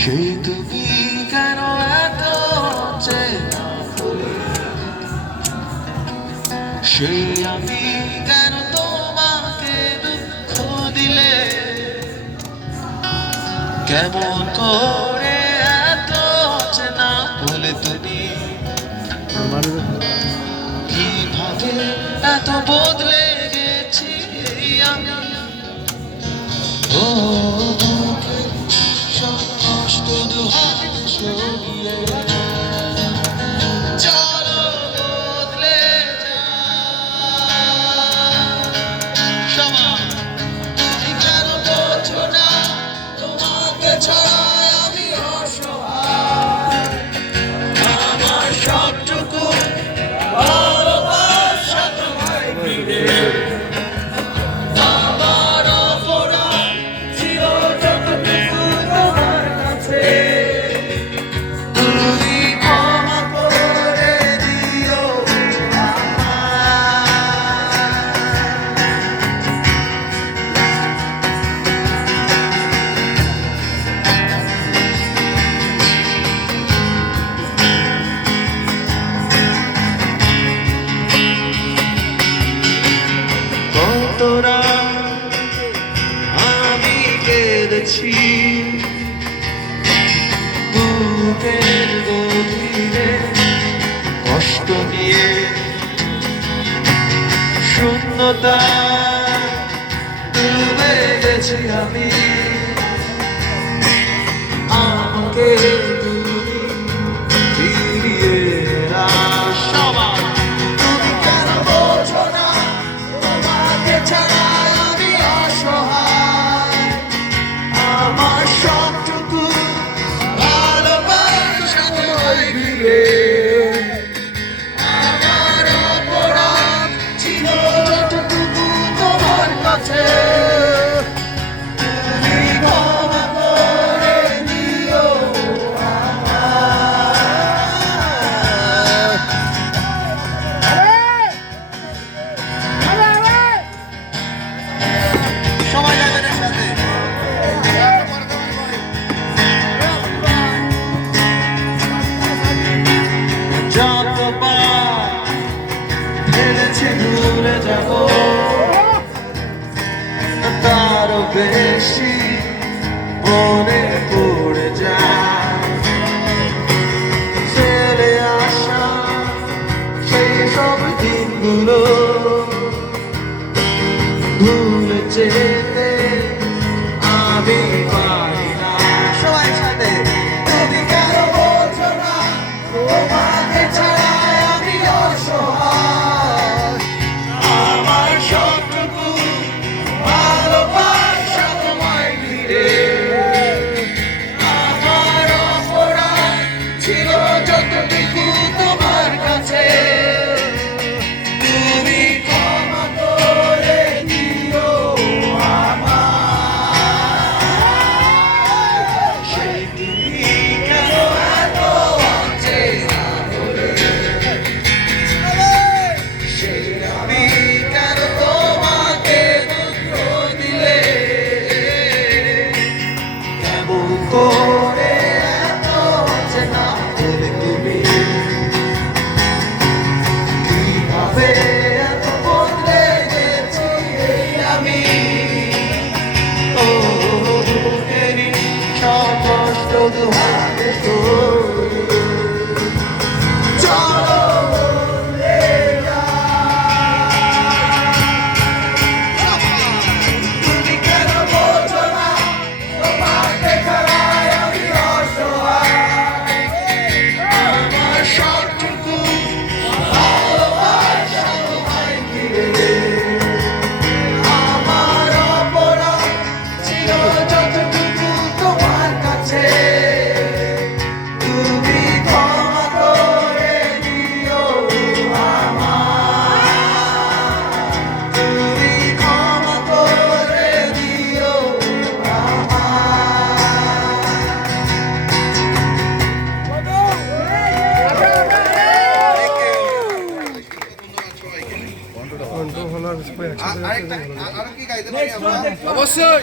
সেই তুমি কেন এত চেনা হলে, সেই আমি কেন তোমাকে দুঃখ দিলে, কেমন করে এত চেনা বলে তুমি, কিভাবে এত বদলে গেছি আমি। ও সব কষ্ট দুহাত সরিয়ে চলো বদলে যাই। সবাই কেন বোঝো না তোমাকে ছাড়া আমি অসহায়, আমার সবটুকু ভালোবাসা তোমায় ঘিরে। আমার অপরাধ ছিল যতটুকু তোমার কাছে, তুমি ক্ষমা করে দিও কতরা আমি কেঁদেছি বুকের গভীরে কষ্ট নিয়ে, শূন্যতা ডুবে গেছি আমি। আমাকে তুমি ফিরিয়ে নাও। সবাই তুমি কেন বোঝো না তোমাকে ছাড়া আমি অসহায়, আমার সবটুকু ভালোবাসা তোমায় ঘিরে। আমার অপরাধ ছিল যতটুকু তোমার কাছে, তুমি ক্ষমা করে দিও সবাই যাবেন একসাথে। যতবার ভেবেছি ভুলে যাব, তারও বেশি মনে পড়ে যায় ফেলে আসা সেই সব দিনগুলো, ভুলে যেতে আমি পারি না। সবাই সাথে তুমি কেন বোঝো না তোমাকে ছাড়া আমি অসহায়, আমার সবটুকু ভালোবাসা তোমায় ঘিরে। আমার অপরাধ ছিল যতটুকু তোমার কাছে, তুমি ক্ষমা করে দিও আমায়। সেই তুমি কেন এত অচেনা হলে, সেই আমি কেন তোমাকে দুঃখ দিলে, কেমন করে এত অচেনা হলে তুমি, কিভাবে এত বদলে গেছি আমি। ও বুকেরই সব কষ্ট দুহাতে সরিয়ে চলো বদলে যাই। তুমি কেন বোঝো না তোমাকে ছাড়া আমি অসহায়, আমার সবটুকু ভালোবাসা তোমায় ঘিরে। আমার অপরাধ ছিল যতটুকু তোমার কাছে, তুমি ক্ষমা করে দিও আমায়, তুমি ক্ষমা করে দিও আমায়। অবশ্যই।